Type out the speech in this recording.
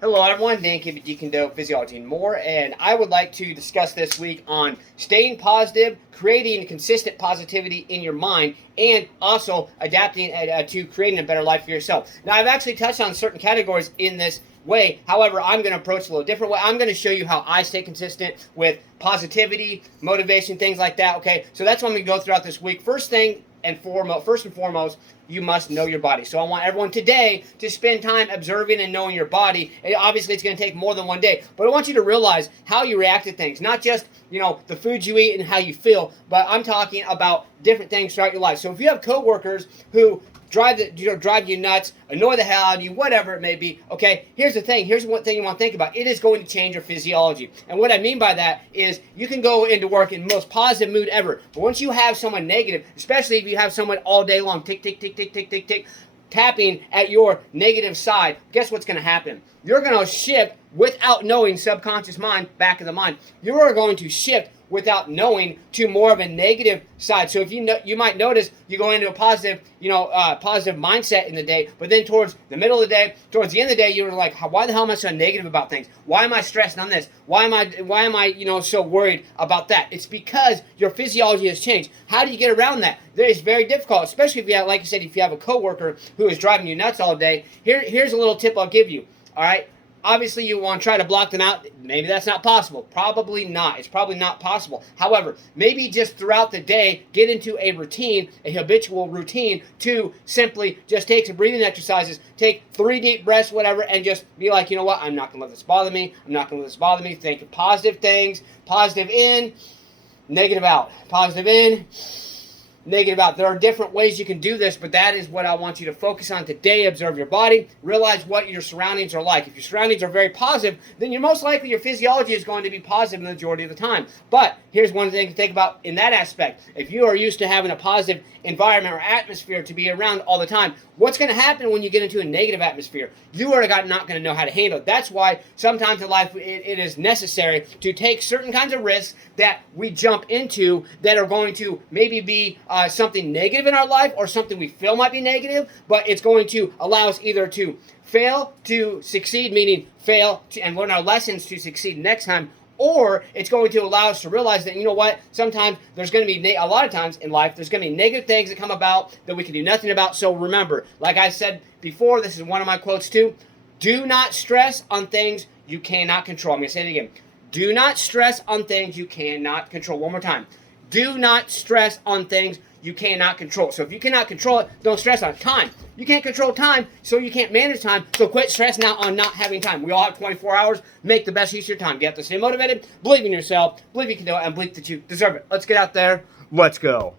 Hello everyone, Dan Kibbe, Kune Physiology and more, and I would like to discuss this week on staying positive, creating consistent positivity in your mind, and also adapting to creating a better life for yourself. Now, I've actually touched on certain categories in this way. However, I'm going to approach it a little different way. I'm going to show you how I stay consistent with positivity, motivation, things like that. Okay, so that's what I'm going to go throughout this week. First and foremost, you must know your body. So I want everyone today to spend time observing and knowing your body. And obviously, it's going to take more than one day, but I want you to realize how you react to things, not just the food you eat and how you feel, but I'm talking about different things throughout your life. So if you have coworkers who drive you nuts, annoy the hell out of you, whatever it may be. Okay, here's the thing. Here's one thing you want to think about. It is going to change your physiology. And what I mean by that is you can go into work in the most positive mood ever. But once you have someone negative, especially if you have someone all day long, tick, tick, tick, tick, tick, tick, tick, tapping at your negative side, guess what's going to happen? You're going to shift without knowing, subconscious mind, back of the mind. You are going to shift without knowing to more of a negative side. So if you might notice you go into a positive, positive mindset in the day, but then towards the middle of the day, towards the end of the day, you're like, why the hell am I so negative about things? Why am I stressed on this? Why am I so worried about that? It's because your physiology has changed. How do you get around that? It's very difficult, especially if you have, like I said, if you have a coworker who is driving you nuts all day. Here's a little tip I'll give you. All right. Obviously, you want to try to block them out. Maybe that's not possible. Probably not. It's probably not possible. However, maybe just throughout the day, get into a routine, a habitual routine to simply just take some breathing exercises, take 3 deep breaths, whatever, and just be like, you know what? I'm not going to let this bother me. I'm not going to let this bother me. Think of positive things. Positive in, negative out. Positive in, negative out. There are different ways you can do this, but that is what I want you to focus on today. Observe your body. Realize what your surroundings are like. If your surroundings are very positive, then you're most likely your physiology is going to be positive the majority of the time. But here's one thing to think about in that aspect. If you are used to having a positive environment or atmosphere to be around all the time, what's going to happen when you get into a negative atmosphere? You are not going to know how to handle it. That's why sometimes in life it is necessary to take certain kinds of risks that we jump into that are going to maybe be something negative in our life or something we feel might be negative, but it's going to allow us either to fail to succeed, meaning fail and learn our lessons to succeed next time, or it's going to allow us to realize that, you know what, sometimes there's going to be, a lot of times in life, there's going to be negative things that come about that we can do nothing about. So remember, like I said before, this is one of my quotes too, do not stress on things you cannot control. I'm going to say it again. Do not stress on things you cannot control. One more time. Do not stress on things you cannot control. So if you cannot control it, don't stress on it. Time. You can't control time, so you can't manage time. So quit stressing out on not having time. We all have 24 hours. Make the best use of your time. You have to stay motivated, believe in yourself, believe you can do it, and believe that you deserve it. Let's get out there. Let's go.